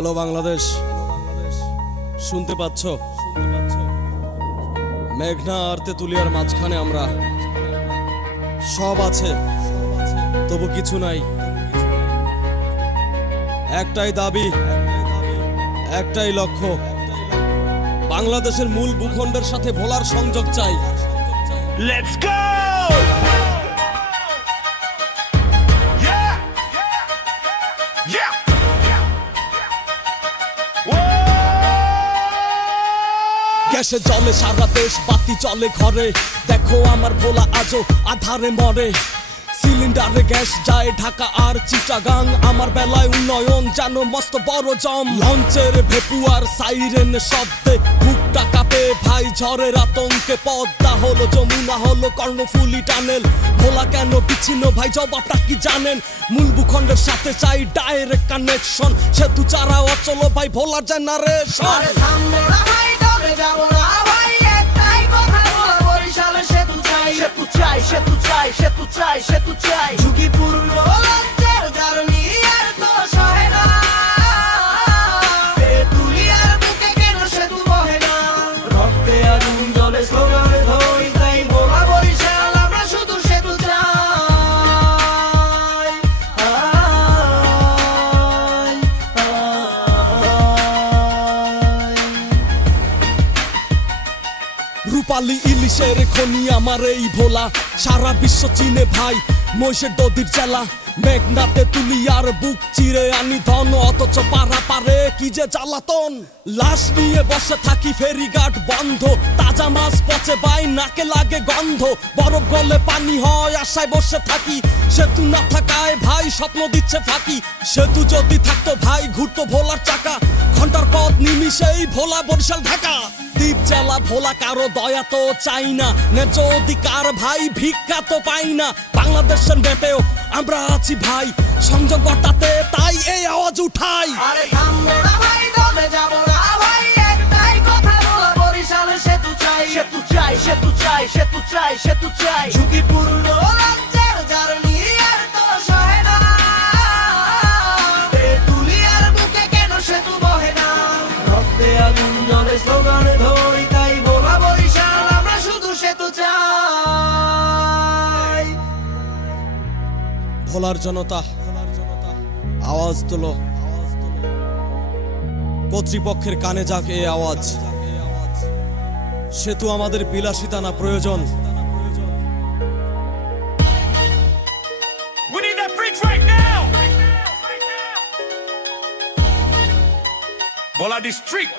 Hello Bangladesh, শুনতে পাচ্ছ? মেঘনা আর তেতুলিয়ার মাঝখানে আমরা। সব আছে, তবু কিছু নাই। একটাই দাবি, একটাই লক্ষ্য, বাংলাদেশের মূল ভূখণ্ডের সাথে ভোলার সংযোগ চাই। Let's go! Yeah! Yeah! গ্যাসে জলে সারা দেশ, বাতি চলে ঘরে। দেখো আমার ভোলা আজও আধারে মরে। সিলিন্ডারে গ্যাস যায় ঢাকা আর চিটাগাং। আমার বেলায় উন্নয়ন যেন মস্ত বড় জম। লঞ্চের ভেপুয়ার সাইরেন শব্দে বুকটা কাঁপে ভাই ঝড়ের আতঙ্কে। পদ্মা হলো যমুনা হলো কর্ণফুলী টানেল। ভোলা কেন বিচ্ছিন্ন ভাই জবাবটা কি জানেন? মূল ভূখণ্ডের সাথে চাই ডাইরেক্ট কানেকশন। সেতু ছাড়া অচল ভাই ভোলার জেনারেশন। সেতু চাই ঝুঁকিপূর্ণ লঞ্চের জার্নি আর তো সহে না। তেতুলিয়ার বুকে কেন সেতু বহে না? রক্তে আগুন জ্বলে স্লোগানে ধই, তাই ভোলা বরিশাল আমরা শুধু সেতু চাই। রূপালী ইলিশের খনি আমার এই ভোলা। সারা বিশ্ব চিনে ভাই মহিষের দদির জেলা। মেঘনাতে তুলি আর বুক চিরে আনি ধন, অথচ পারা পারে কি যে জ্বালাতন। লাশ নিয়ে বসে থাকি ফেরিঘাট বন্ধ। তাজা মাছ পচে বাই নাকে লাগে গন্ধ। বরফ গলে পানি হয় আশায় বসে থাকি। সেতু না থাকায় ভাই স্বপ্ন দিচ্ছে ফাঁকি। সেতু যদি থাকতো ভাই ঘুরতো ভোলার চাকা। ঘন্টার পথ নিমিশেই ভোলা বরিশাল ঢাকা। দ্বীপ জেলা ভোলা কারো দয়া তো চাই না। ন্যায্য অধিকার ভাই ভিক্ষা তো পাই না। বাংলাদেশের ম্যাপেও আমরা আছি ভাই সংযোগ ঘটাতে, তাই এই আওয়াজ উঠাই। আরে থামবো না ভাই, দমে যাবো না ভাই, একটাই কথা ভোলা বরিশালের সেতু চাই। সেতু চাই, সেতু চাই, সেতু চাই, সেতু চাই ঝুঁকিপূর্ণ লঞ্চের জার্নি আর তো সহে না। তেতুলিয়ার বুকে কেন সেতু বহে না? রক্তে আগুন জ্বলে স্লোগানে ধই, তাই ভোলা বরিশাল আমরা শুধু সেতু চাই। ভোলার জনতা আওয়াজ তোলো, কর্তৃপক্ষের কানে যাক এই আওয়াজ। সেতু আমাদের বিলাসিতা না প্রয়োজন। We need that preach right now! Bola District!